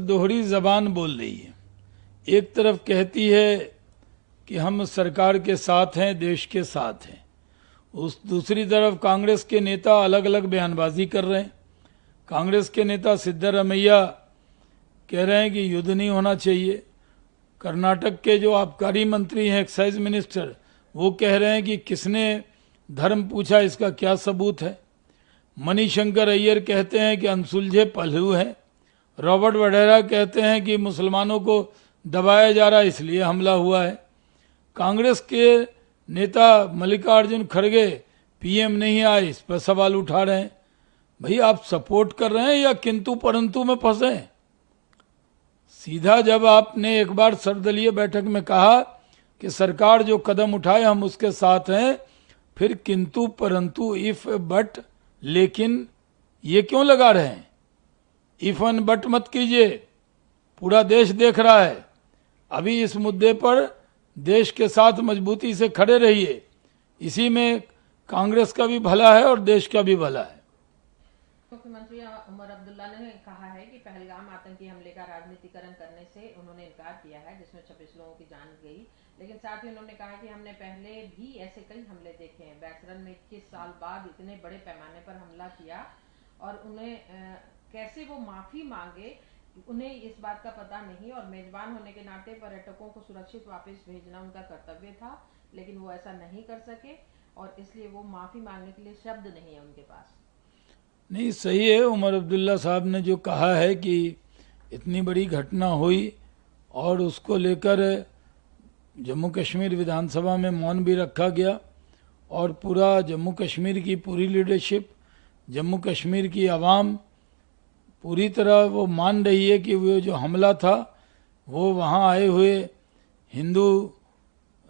दोहरी जबान बोल रही है। एक तरफ कहती है कि हम सरकार के साथ हैं, देश के साथ हैं, उस दूसरी तरफ कांग्रेस के नेता अलग अलग बयानबाजी कर रहे हैं। कांग्रेस के नेता सिद्धरमैया कह रहे हैं कि युद्ध नहीं होना चाहिए। कर्नाटक के जो आबकारी मंत्री हैं, एक्साइज मिनिस्टर, वो कह रहे हैं कि किसने धर्म पूछा, इसका क्या सबूत है। मणिशंकर अय्यर कहते हैं कि अनसुलझे पहलू हैं। रॉबर्ट वडेरा कहते हैं कि मुसलमानों को दबाया जा रहा है इसलिए हमला हुआ है। कांग्रेस के नेता मल्लिकार्जुन खड़गे पीएम नहीं आए, इस पर सवाल उठा रहे हैं। भाई आप सपोर्ट कर रहे हैं या किंतु परंतु में फंसे हैं? सीधा जब आपने एक बार सर्वदलीय बैठक में कहा कि सरकार जो कदम उठाए हम उसके साथ हैं, फिर किंतु परंतु इफ बट लेकिन ये क्यों लगा रहे हैं? इफ एंड बट मत कीजिए, पूरा देश देख रहा है। अभी इस मुद्दे पर देश के साथ मजबूती से खड़े रहिए, इसी में कांग्रेस का भी भला है और देश का भी भला है। मुख्यमंत्री उमर अब्दुल्ला ने कहा है कि पहलगाम आतंकी हमले का राजनीतिकरण करने से उन्होंने इनकार किया है, जिसमें 26 लोगों की जान गई। लेकिन साथ ही उन्होंने कहा कि हमने पहले भी ऐसे कई हमले देखे हैं। बैसरन में 21 साल बाद इतने बड़े पैमाने पर हमला किया और उन्हें कैसे वो माफी मांगे, उन्हें इस बात का पता नहीं। और मेजबान होने के नाते पर्यटकों को सुरक्षित वापस भेजना उनका कर्तव्य था, लेकिन वो ऐसा नहीं कर सके और इसलिए वो माफी मांगने के लिए शब्द नहीं है उनके पास। नहीं, सही है। उमर अब्दुल्ला साहब ने जो कहा है कि इतनी बड़ी घटना हुई और उसको लेकर जम्मू कश्मीर विधानसभा में मौन भी रखा गया और पूरा जम्मू कश्मीर की पूरी लीडरशिप, जम्मू कश्मीर की आवाम पूरी तरह वो मान रही है कि वो जो हमला था वो वहाँ आए हुए हिंदू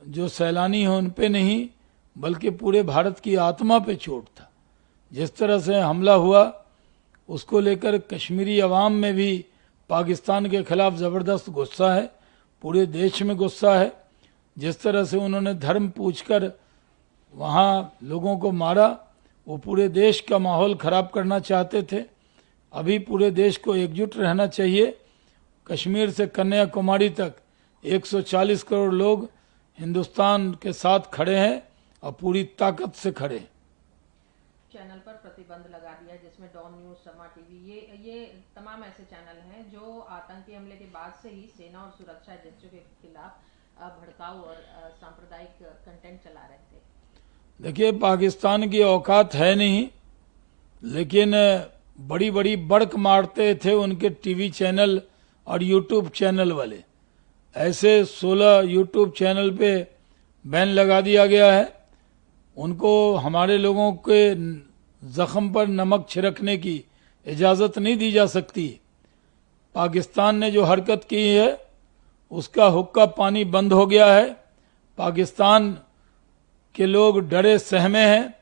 जो सैलानी हैं उन पे नहीं, बल्कि पूरे भारत की आत्मा पे चोट था। जिस तरह से हमला हुआ उसको लेकर कश्मीरी अवाम में भी पाकिस्तान के खिलाफ ज़बरदस्त गुस्सा है, पूरे देश में गुस्सा है। जिस तरह से उन्होंने धर्म पूछकर वहाँ लोगों को मारा, वो पूरे देश का माहौल ख़राब करना चाहते थे। अभी पूरे देश को एकजुट रहना चाहिए। कश्मीर से कन्याकुमारी तक 140 करोड़ लोग हिंदुस्तान के साथ खड़े हैं और पूरी ताकत से खड़े हैं। चैनल पर प्रतिबंध लगा दिया, जिसमें डॉन न्यूज, समा टीवी, ये तमाम ऐसे चैनल हैं जो आतंकी हमले के बाद से ही सेना और सुरक्षा एजेंसियों के खिलाफ भड़काऊ और सांप्रदायिक कंटेंट चला रहे थे। देखिए, पाकिस्तान की औकात है नहीं, लेकिन बड़ी बड़ी बड़क मारते थे उनके टीवी चैनल और यूट्यूब चैनल वाले। ऐसे 16 यूट्यूब चैनल पे बैन लगा दिया गया है। उनको हमारे लोगों के जख्म पर नमक छिड़कने की इजाज़त नहीं दी जा सकती। पाकिस्तान ने जो हरकत की है उसका हुक्का पानी बंद हो गया है। पाकिस्तान के लोग डरे सहमे हैं।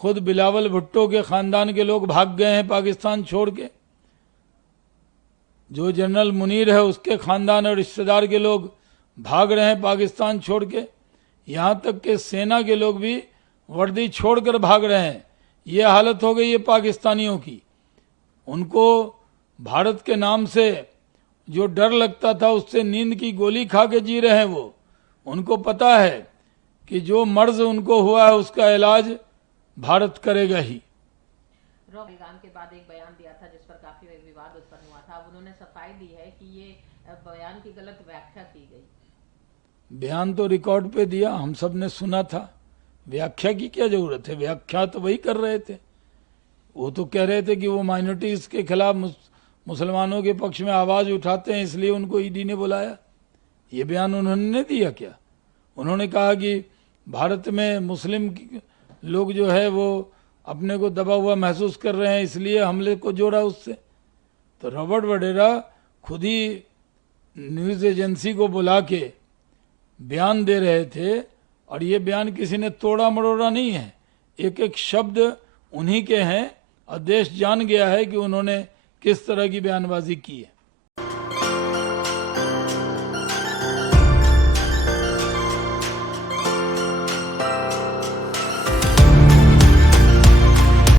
खुद बिलावल भुट्टो के ख़ानदान के लोग भाग गए हैं पाकिस्तान छोड़ के। जो जनरल मुनीर है उसके ख़ानदान और रिश्तेदार के लोग भाग रहे हैं पाकिस्तान छोड़ के। यहाँ तक के सेना के लोग भी वर्दी छोड़कर भाग रहे हैं। ये हालत हो गई है पाकिस्तानियों की। उनको भारत के नाम से जो डर लगता था उससे नींद की गोली खा के जी रहे हैं वो। उनको पता है कि जो मर्ज उनको हुआ है उसका इलाज भारत करेगा ही। बयान के बाद एक बयान दिया था जिस पर काफी विवाद उत्पन्न हुआ था। अब उन्होंने सफाई दी है कि ये बयान की गलत व्याख्या की गई। बयान तो रिकॉर्ड पे दिया, हम सब ने सुना था। व्याख्या की क्या जरूरत है? व्याख्या तो वही कर रहे थे। वो तो कह रहे थे कि वो माइनॉरिटीज के खिलाफ मुसलमानों के पक्ष में आवाज उठाते हैं, इसलिए उनको ईडी ने बुलाया। ये बयान उन्होंने दिया क्या? उन्होंने कहा कि भारत में मुस्लिम लोग जो है वो अपने को दबा हुआ महसूस कर रहे हैं, इसलिए हमले को जोड़ा उससे। तो रॉबर्ट वडेरा खुद ही न्यूज़ एजेंसी को बुला के बयान दे रहे थे और ये बयान किसी ने तोड़ा मरोड़ा नहीं है। एक एक शब्द उन्हीं के हैं और देश जान गया है कि उन्होंने किस तरह की बयानबाजी की है।